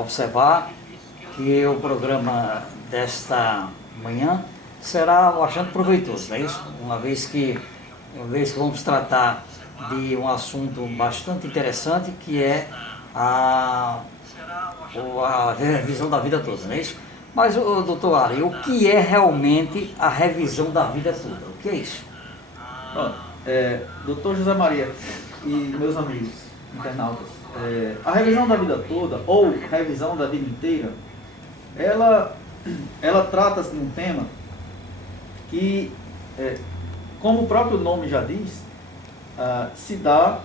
observar que o programa desta manhã será bastante proveitoso, não é isso? Uma vez que vamos tratar de um assunto bastante interessante, que é a revisão da vida toda, não é isso? Mas, doutor Ari, o que é realmente a revisão da vida toda? O que é isso? Pronto, doutor José Maria e meus amigos internautas, a revisão da vida toda, ou revisão da vida inteira, ela trata-se de um tema que, como o próprio nome já diz, se dá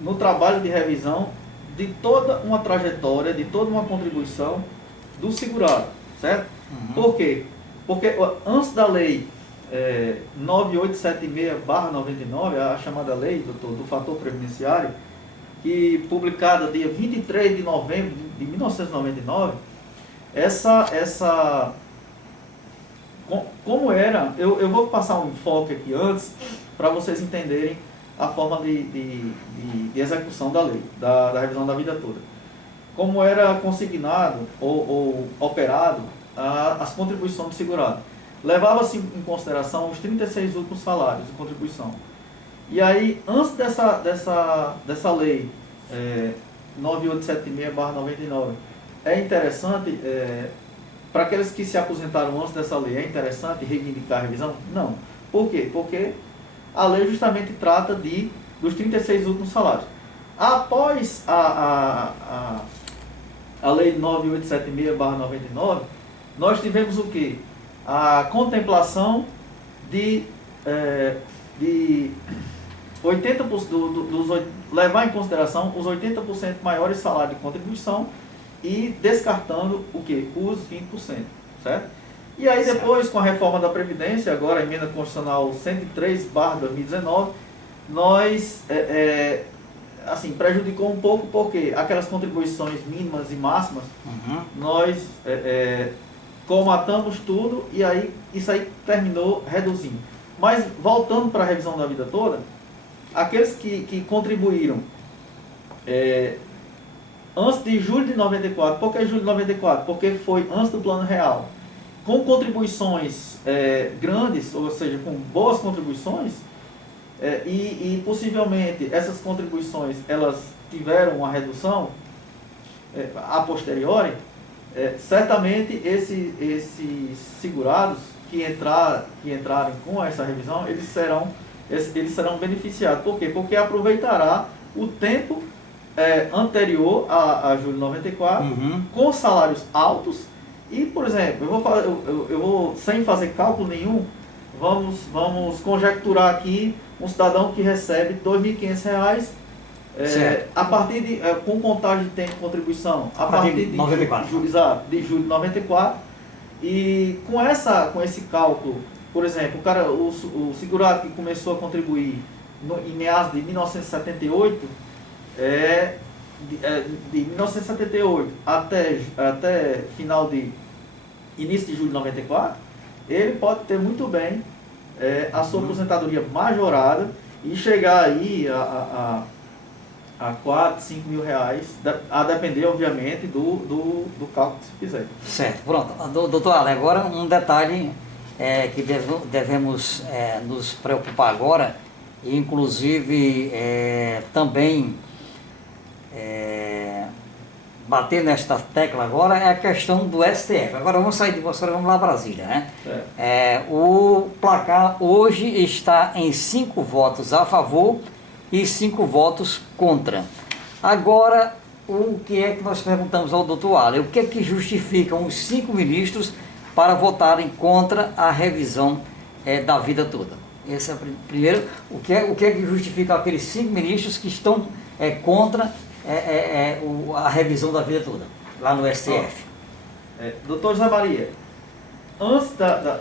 no trabalho de revisão de toda uma trajetória, de toda uma contribuição do segurado, certo? Uhum. Por quê? Porque antes da lei 9876/99, a chamada lei do fator previdenciário, que publicada dia 23 de novembro de 1999, como era, eu vou passar um enfoque aqui antes, para vocês entenderem a forma de execução da lei, da revisão da vida toda. Como era consignado ou operado as contribuições do segurado. Levava-se em consideração os 36 últimos salários de contribuição. E aí, antes dessa lei 9876/99, é interessante, para aqueles que se aposentaram antes dessa lei, é interessante reivindicar a revisão? Não. Por quê? Porque a lei justamente trata dos 36 últimos salários. Após a lei 9876/99, nós tivemos o quê? A contemplação de 80%, levar em consideração os 80% maiores salários de contribuição e descartando o quê? Os 20%, certo? E aí depois, com a reforma da Previdência, agora a emenda constitucional 103/2019, nós, assim, prejudicou um pouco porque aquelas contribuições mínimas e máximas, nós comatamos tudo e aí isso aí terminou reduzindo. Mas voltando para a revisão da vida toda, aqueles que contribuíram antes de julho de 94, por que julho de 94? Porque foi antes do Plano Real. Com contribuições grandes, ou seja, com boas contribuições, e possivelmente essas contribuições elas tiveram uma redução a posteriori, certamente esses segurados que entrarem com essa revisão, eles serão beneficiados. Por quê? Porque aproveitará o tempo anterior a julho de 94, com salários altos. E, por exemplo, eu vou sem fazer cálculo nenhum, vamos conjecturar aqui um cidadão que recebe R$ 2.500 a partir com contagem de tempo de contribuição, a partir de 94. de julho de 94, e com esse cálculo, por exemplo, o segurado que começou a contribuir em meados de 1978, de 1978 até final de início de julho de 94, ele pode ter muito bem a sua aposentadoria majorada e chegar aí a 4, 5 mil reais, a depender, obviamente, do cálculo que se fizer. Certo, pronto. Doutor Ale, agora um detalhe que devemos nos preocupar agora, e inclusive também bater nesta tecla agora, é a questão do STF. Agora vamos sair de Bolsonaro, vamos lá a Brasília, né? O placar hoje está em 5 votos a favor e 5 votos contra. Agora, o que é que nós perguntamos ao doutor Ale? O que é que justificam os 5 ministros para votarem contra a revisão da vida toda? Esse é o primeiro. O que é que justifica aqueles 5 ministros que estão contra a revisão da vida toda, lá no STF? Doutor José Maria, antes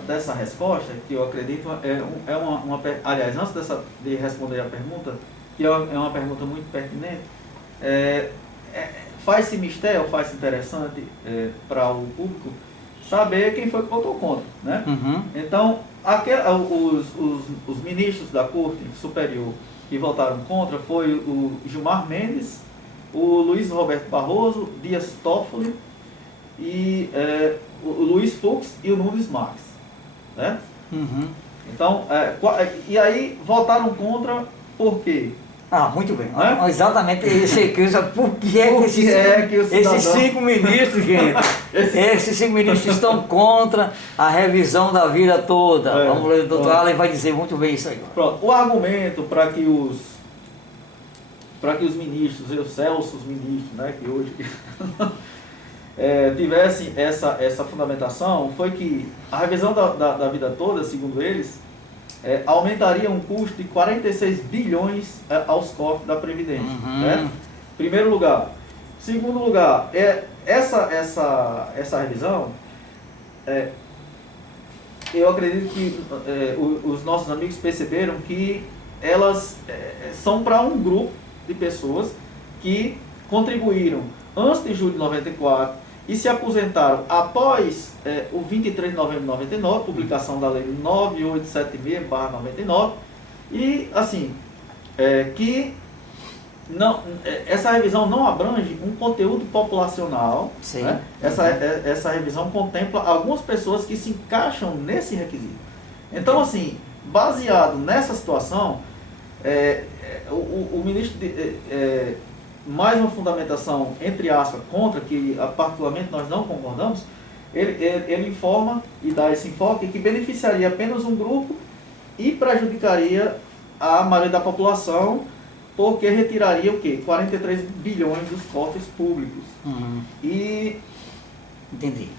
dessa resposta, que eu acredito aliás, antes de responder a pergunta, que é uma pergunta muito pertinente, faz-se mistério, faz-se interessante para o público saber quem foi que votou contra, né? Então, os ministros da Corte Superior que votaram contra foi o Gilmar Mendes, o Luiz Roberto Barroso, Dias Toffoli, e o Luiz Fux e o Nunes Marques. Né? Uhum. Então, e aí votaram contra por quê? Ah, muito bem. Né? Exatamente esse por que é que esses 5 ministros, gente, esses 5 ministros estão contra a revisão da vida toda. Vamos ler, o doutor Allen vai dizer muito bem isso aí. Pronto. O argumento para que os ministros, os Celso, os ministros, né, que hoje tivessem essa fundamentação, foi que a revisão da vida toda, segundo eles, aumentaria um custo de 46 bilhões aos cofres da Previdência. Uhum. Né? Primeiro lugar. Segundo lugar, essa revisão, eu acredito que os nossos amigos perceberam que elas são para um grupo de pessoas que contribuíram antes de julho de 94 e se aposentaram após o 23 de novembro de 99, publicação da lei 9876/99, e assim, que não, essa revisão não abrange um conteúdo populacional. Sim. Né? Essa revisão contempla algumas pessoas que se encaixam nesse requisito. Então, assim, baseado nessa situação, o ministro mais uma fundamentação, entre aspas, contra, que particularmente nós não concordamos, ele informa e dá esse enfoque que beneficiaria apenas um grupo e prejudicaria a maioria da população, porque retiraria o quê? 43 bilhões dos cofres públicos. Uhum. Entendi.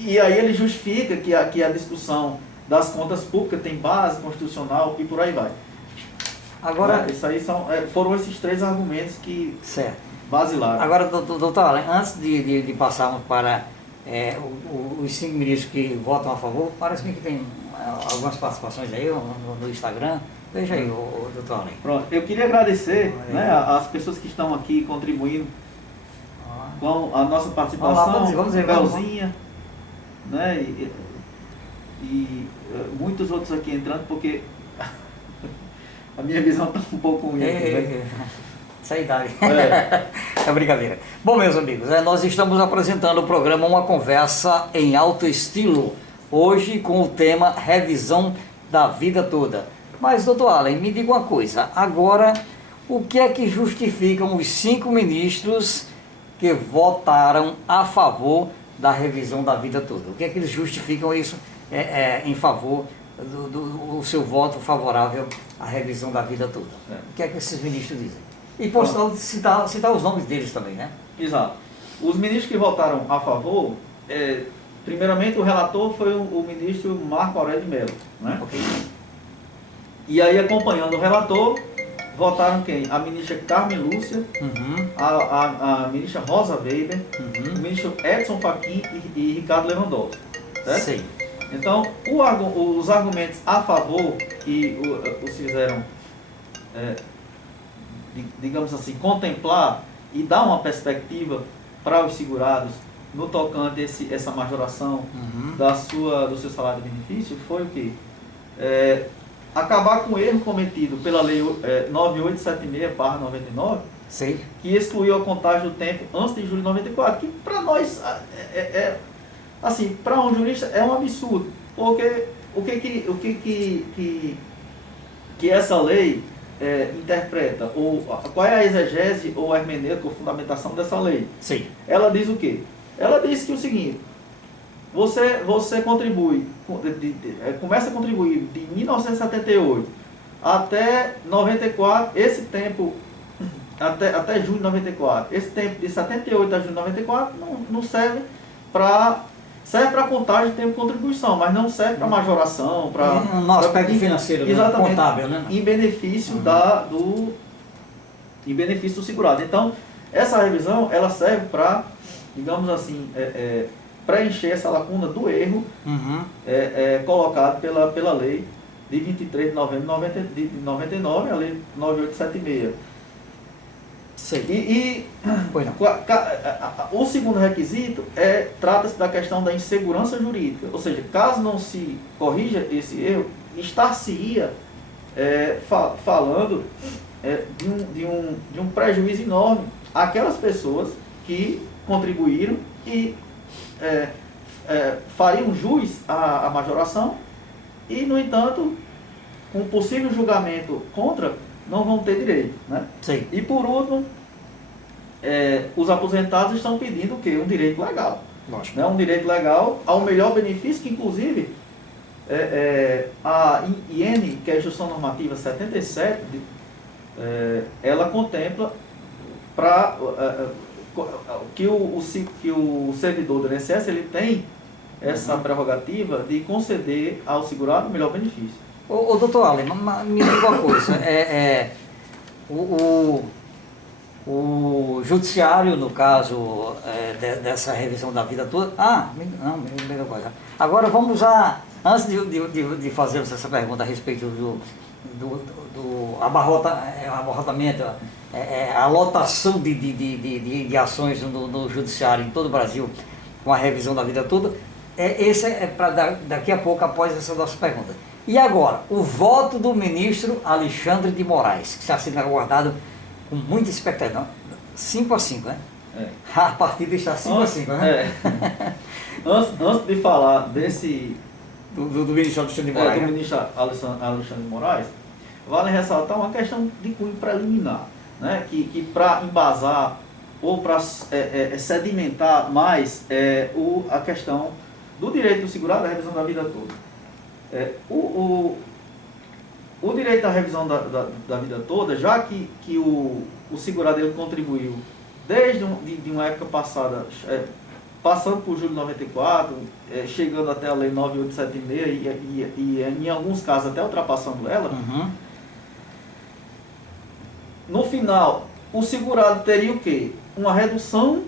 E aí ele justifica que a discussão das contas públicas tem base constitucional e por aí vai. Agora, isso aí foram esses 3 argumentos que basilaram. Agora, doutor Allen, antes de passarmos para os 5 ministros que votam a favor, parece-me que tem algumas participações aí no Instagram. Veja aí, doutor Allen. Pronto, eu queria agradecer, né, as pessoas que estão aqui contribuindo com a nossa participação, vamos ver, Belzinha, né, e muitos outros aqui entrando, porque a minha visão está um pouco ruim aqui, né? Essa é a idade. É brincadeira. Bom, meus amigos, nós estamos apresentando o programa Uma Conversa em Alto Estilo, hoje com o tema Revisão da Vida Toda. Mas, doutor Allen, me diga uma coisa, agora, o que é que justificam os 5 ministros que votaram a favor da revisão da vida toda? O que é que eles justificam isso em favor do seu voto favorável à revisão da vida toda? O que é que esses ministros dizem? E posso citar os nomes deles também, né? Exato. Os ministros que votaram a favor, primeiramente o relator foi o ministro Marco Aurélio de Mello, né? Okay. E aí, acompanhando o relator, votaram quem? A ministra Carmen Lúcia, uhum. a ministra Rosa Weber, uhum. o ministro Edson Fachin e Ricardo Lewandowski. Certo? Sim. Então, os argumentos a favor que os fizeram, digamos assim, contemplar e dar uma perspectiva para os segurados no tocante essa majoração uhum. do seu salário de benefício, foi o quê? Acabar com o erro cometido pela lei 9876/99, Sim. que excluiu a contagem do tempo antes de julho de 94, que para nós, assim, para um jurista é um absurdo, porque o que essa lei interpreta, ou qual é a exegese ou a hermenêutica ou fundamentação dessa lei? Sim. Ela diz o quê? Ela diz que o seguinte: você contribui, começa a contribuir de 1978 até 94, esse tempo, até junho de 94, esse tempo de 78 a junho de 94 não serve para contagem de tempo de contribuição, mas não serve para majoração, para no aspecto financeiro, exatamente, contábil, né? Em benefício em benefício do segurado. Então, essa revisão, ela serve para, digamos assim, preencher essa lacuna do erro uhum. colocado pela lei de 23 de novembro de 99, a lei 9876. Sim. Pois não. O segundo requisito trata-se da questão da insegurança jurídica, ou seja, caso não se corrija esse erro, estar-se-ia falando de um prejuízo enorme aquelas pessoas que contribuíram e fariam jus à majoração e, no entanto, com possível julgamento contra, não vão ter direito. Né? Sim. E, por último, os aposentados estão pedindo o quê? Um direito legal. Lógico. Né? Um direito legal ao melhor benefício, que, inclusive, a IN, que é a Instrução Normativa 77, ela contempla que o servidor do INSS ele tem essa prerrogativa de conceder ao segurado o melhor benefício. Ô doutor Allen, me diga uma coisa, o judiciário, no caso dessa revisão da vida toda... mesma coisa. Agora vamos antes de fazermos essa pergunta a respeito do abarrotamento, a lotação de ações no judiciário em todo o Brasil, com a revisão da vida toda, esse é para daqui a pouco, após essa nossa pergunta. E agora, o voto do ministro Alexandre de Moraes, que está sendo aguardado com muita expectativa. 5-5, né? A partida está 5-5, né? Antes de falar desse... Do ministro Alexandre de Moraes. Do ministro Alexandre de Moraes, vale ressaltar uma questão de cunho preliminar, né? Que para embasar ou para sedimentar mais a questão do direito do segurado à revisão da vida toda. O direito à revisão da vida toda, já que o segurado ele contribuiu desde de uma época passada, passando por julho de 94, chegando até a lei 9876 e em alguns casos até ultrapassando ela, no final, o segurado teria o quê? Uma redução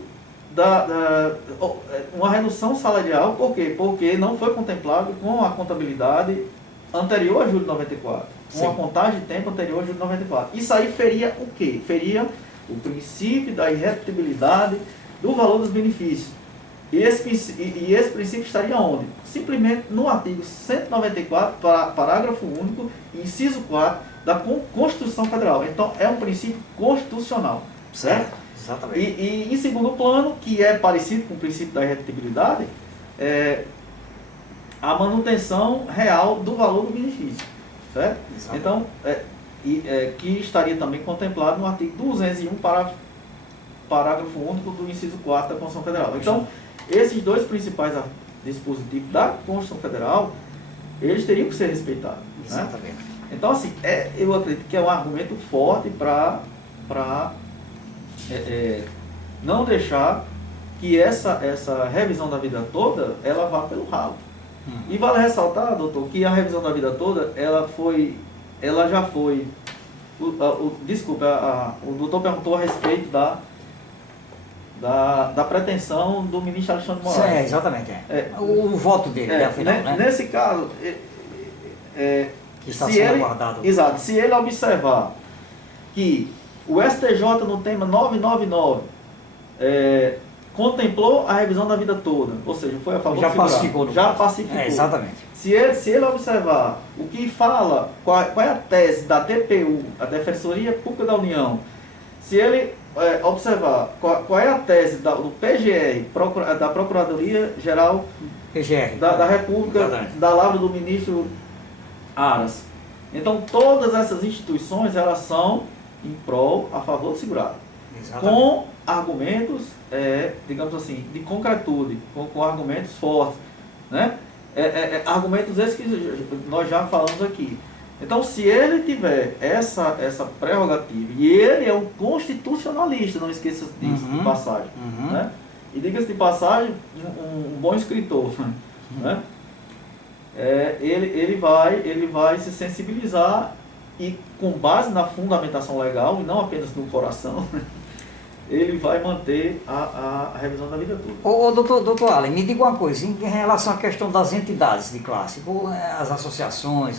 salarial. Por quê? Porque não foi contemplado com a contabilidade anterior a julho de 94. Com a contagem de tempo anterior a julho de 94. Isso aí feria o quê? Feria o princípio da irrepetibilidade do valor dos benefícios. E esse princípio estaria onde? Simplesmente no artigo 194, parágrafo único, inciso 4, da Constituição Federal. Então, é um princípio constitucional. Certo? Exatamente. E em segundo plano, que é parecido com o princípio da irrepetibilidade, a manutenção real do valor do benefício. Certo? Exatamente. Então, que estaria também contemplado no artigo 201, parágrafo único do inciso 4 da Constituição Federal. Então, esses dois principais dispositivos da Constituição Federal, eles teriam que ser respeitados. Exatamente. Né? Então, assim, eu acredito que é um argumento forte para não deixar que essa revisão da vida toda, ela vá pelo ralo. E vale ressaltar, doutor, que a revisão da vida toda, ela já foi... Desculpa, o doutor perguntou a respeito da pretensão do ministro Alexandre de Moraes. Sim, exatamente. O voto dele, afinal, né? Nesse caso, que está sendo aguardado. Exato. Se ele observar que o STJ, no tema 999, contemplou a revisão da vida toda, ou seja, foi a favor do segurado. Pacificou. Já pacificou. Exatamente. Se ele observar o que fala, qual é a tese da DPU, a Defensoria Pública da União, se ele observar qual é a tese do PGR, da Procuradoria Geral da República, da lavra do ministro Aras. Então, todas essas instituições, elas são em prol, a favor do segurado. Exatamente. Com argumentos, digamos assim, de concretude, com argumentos fortes, né? Argumentos esses que nós já falamos aqui. Então, se ele tiver essa prerrogativa, e ele é um constitucionalista, não esqueça disso, de passagem, né? E diga-se de passagem, um bom escritor, né? Ele vai se sensibilizar e, com base na fundamentação legal, e não apenas no coração, ele vai manter a revisão da vida toda. Doutor Allen, me diga uma coisa, em relação à questão das entidades de classe, as associações,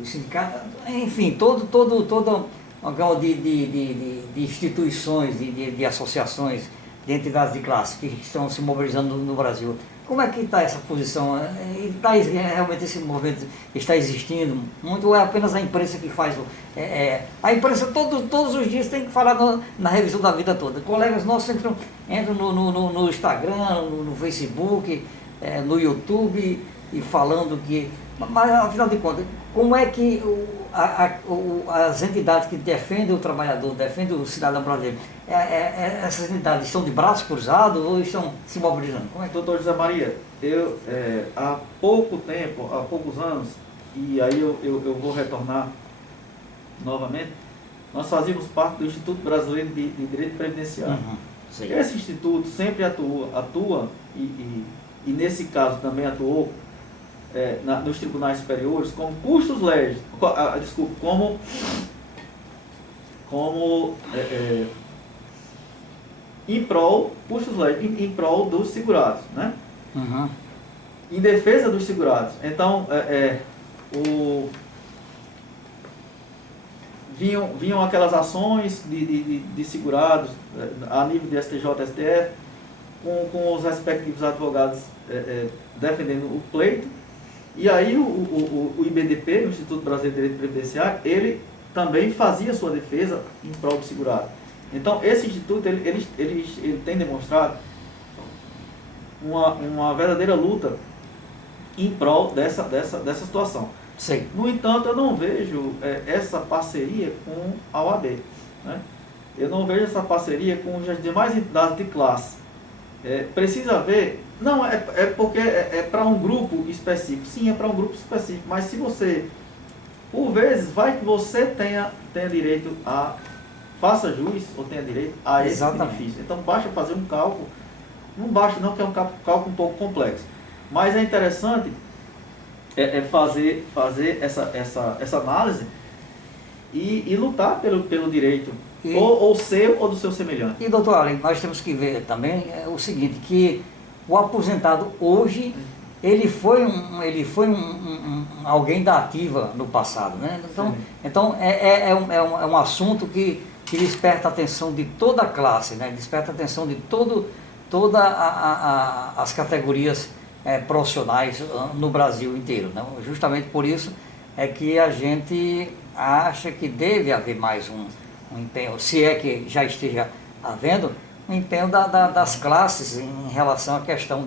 os sindicatos, enfim, todo uma gama de instituições, de associações, de entidades de classe que estão se mobilizando no Brasil. Como é que está essa posição? Realmente esse movimento está existindo? Muito ou é apenas a imprensa que faz? A imprensa todos os dias tem que falar na revisão da vida toda. Colegas nossos entram no Instagram, no Facebook, no YouTube e falando que... Mas, afinal de contas, como é que as entidades que defendem o trabalhador, defendem o cidadão brasileiro, essas entidades estão de braços cruzados ou estão se mobilizando? Como é que... Doutor José Maria, eu há pouco tempo, há poucos anos, e aí eu vou retornar novamente, nós fazíamos parte do Instituto Brasileiro de Direito Previdenciário. Esse instituto sempre atua e nesse caso também atuou nos tribunais superiores como custos legis, como em prol, custos legis, em prol dos segurados, né? Em defesa dos segurados. Então, vinham aquelas ações de segurados a nível de STJ, STF, com os respectivos advogados defendendo o pleito. E aí o IBDP, o Instituto Brasileiro de Direito Previdenciário, ele também fazia sua defesa em prol do segurado. Então, esse instituto ele tem demonstrado uma verdadeira luta em prol dessa situação. Sim. No entanto, eu não vejo essa parceria com a OAB, né? Eu não vejo essa parceria com as demais entidades de classe. Precisa ver, não, porque é para um grupo específico. Sim, é para um grupo específico, mas se você, por vezes, vai que você tenha direito a, faça jus ou tenha direito a esse benefício. Então, basta fazer um cálculo, não basta não, que é um cálculo um pouco complexo, mas é interessante fazer essa análise e lutar pelo direito, ou seu ou do seu semelhante. E, doutor Allen, nós temos que ver também o seguinte, que o aposentado hoje, ele foi alguém da ativa no passado, né? Então é um assunto que desperta a atenção de toda a classe, né? Desperta a atenção de todas as categorias profissionais no Brasil inteiro, né? Justamente por isso é que a gente acha que deve haver mais um empenho, se é que já esteja havendo, um empenho das classes em relação à questão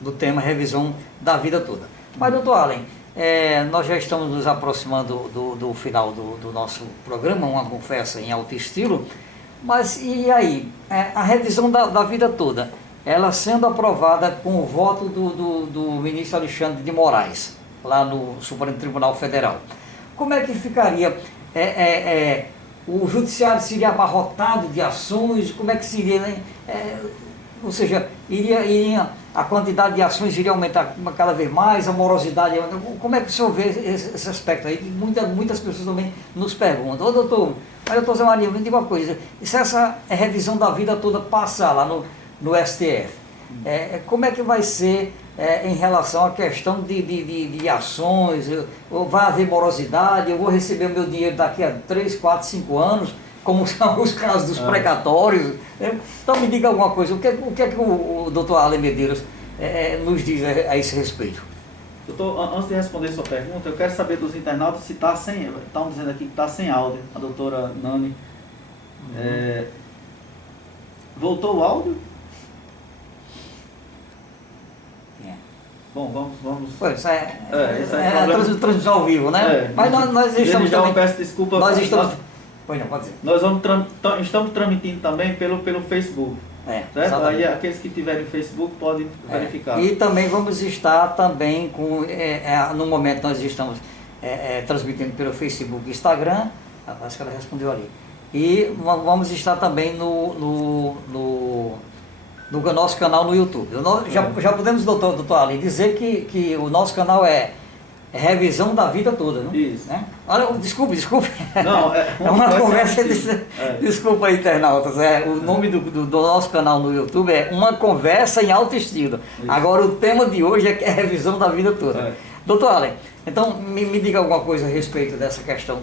do tema revisão da vida toda. Mas, doutor Allen, nós já estamos nos aproximando do final do nosso programa, uma conversa em alto estilo, mas e aí, a revisão da vida toda, ela sendo aprovada com o voto do ministro Alexandre de Moraes, lá no Supremo Tribunal Federal, como é que ficaria? O judiciário seria abarrotado de ações? Como é que seria, né? Ou seja, a quantidade de ações iria aumentar cada vez mais, a morosidade. Como é que o senhor vê esse aspecto aí? Que muitas pessoas também nos perguntam. Ô doutor Zé Maria, me diga uma coisa, e se essa revisão da vida toda passar lá no STF, como é que vai ser em relação à questão de ações? Vai haver morosidade? Eu vou receber o meu dinheiro daqui a 3, 4, 5 anos, como são os casos dos precatórios? Então me diga alguma coisa, o que é que o doutor Allen Medeiros nos diz a esse respeito? Doutor, antes de responder sua pergunta, eu quero saber dos internautas se está sem, estão dizendo aqui que está sem áudio, a doutora Nani. Voltou o áudio? Bom, vamos. Pois transmissão ao vivo, né? Mas nós estamos também. Peço desculpa. Nós estamos. Pois não, pode dizer. Nós estamos transmitindo também pelo Facebook. Certo? Aí aqueles que tiverem Facebook podem verificar. E também vamos estar também com. No momento nós estamos transmitindo pelo Facebook e Instagram. Acho que ela respondeu ali. E vamos estar também no nosso canal no YouTube. Já podemos, doutor Allen, dizer que o nosso canal é revisão da vida toda, não? Isso. Né? Olha, desculpe. Não, é uma conversa. Desculpa, internautas. O nome do nosso canal no YouTube é Uma Conversa em Alto Estilo. Isso. Agora, o tema de hoje é revisão da vida toda. Doutor Allen, então me diga alguma coisa a respeito dessa questão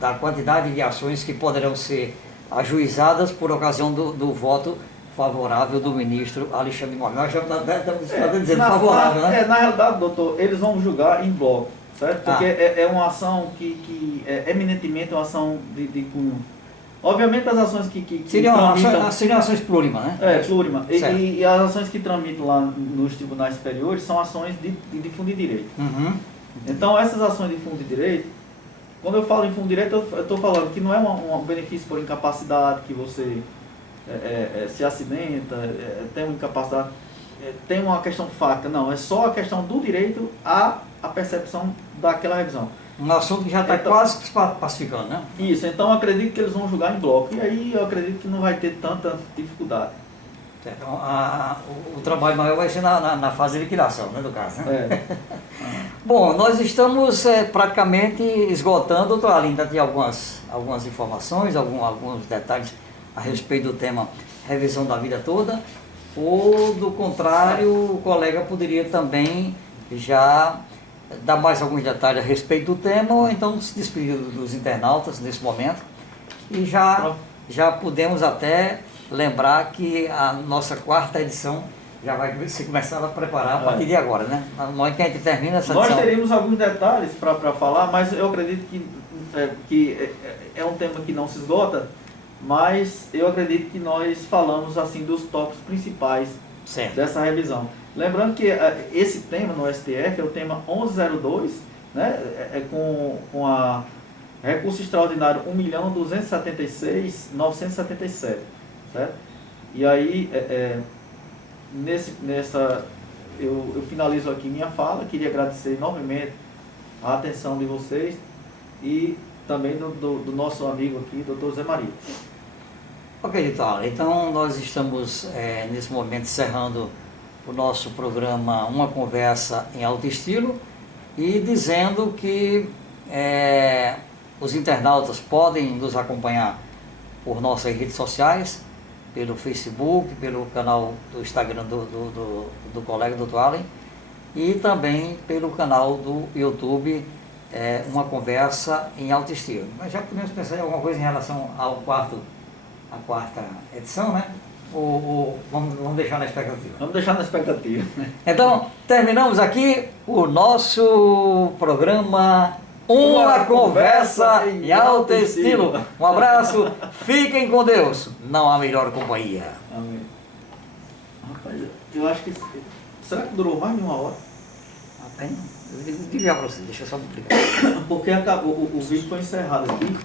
da quantidade de ações que poderão ser ajuizadas por ocasião do voto favorável do ministro Alexandre de Moraes. Nós já estamos dizendo favorável, né? Na realidade, doutor, eles vão julgar em bloco, certo? Porque é uma ação que é eminentemente uma ação de cunho. Obviamente as ações que seriam ações plurimas, né? Plurima. E as ações que tramitam lá nos tribunais superiores são ações de difundir direito. Uhum. Então essas ações de difundir direito, quando eu falo em fundo direito, eu estou falando que não é um benefício por incapacidade, que você se acidenta, tem uma incapacidade, tem uma questão fática. Não, é só a questão do direito à percepção daquela revisão. Um assunto que já está quase pacificando, né? Isso, então eu acredito que eles vão julgar em bloco. E aí eu acredito que não vai ter tanta dificuldade. Então, o trabalho maior vai ser na fase de liquidação, né, do caso, né? Bom, nós estamos praticamente esgotando, doutor Ali, ainda tem algumas informações, alguns detalhes a respeito do tema revisão da vida toda, ou do contrário, o colega poderia também já dar mais alguns detalhes a respeito do tema, ou então se despedir dos internautas nesse momento, e já podemos até lembrar que a nossa 4ª edição já vai se começar a preparar a partir de agora, né? Na momento que a gente termina essa edição. Nós teríamos alguns detalhes para falar, mas eu acredito que é um tema que não se esgota, mas eu acredito que nós falamos assim dos tópicos principais dessa revisão. Lembrando que esse tema no STF é o tema 1102, né? Com a recurso extraordinário 1.276.977, certo? E aí, eu finalizo aqui minha fala. Queria agradecer enormemente a atenção de vocês e também do nosso amigo aqui, doutor Zé Maria. Ok, então nós estamos nesse momento encerrando o nosso programa Uma Conversa em Alto Estilo e dizendo que os internautas podem nos acompanhar por nossas redes sociais, pelo Facebook, pelo canal do Instagram do colega Dr. Allen e também pelo canal do YouTube Uma Conversa em Alto Estilo. Mas já podemos pensar em alguma coisa em relação à 4ª edição, né? Ou vamos deixar na expectativa? Vamos deixar na expectativa. Então, terminamos aqui o nosso programa Uma Conversa em Alto Estilo. Um abraço, fiquem com Deus. Não há melhor companhia. Amém. Rapaz, eu acho que... Será que durou mais de 1 hora? Eu digo já para você, deixa eu só publicar. Porque acabou, o vídeo foi encerrado aqui.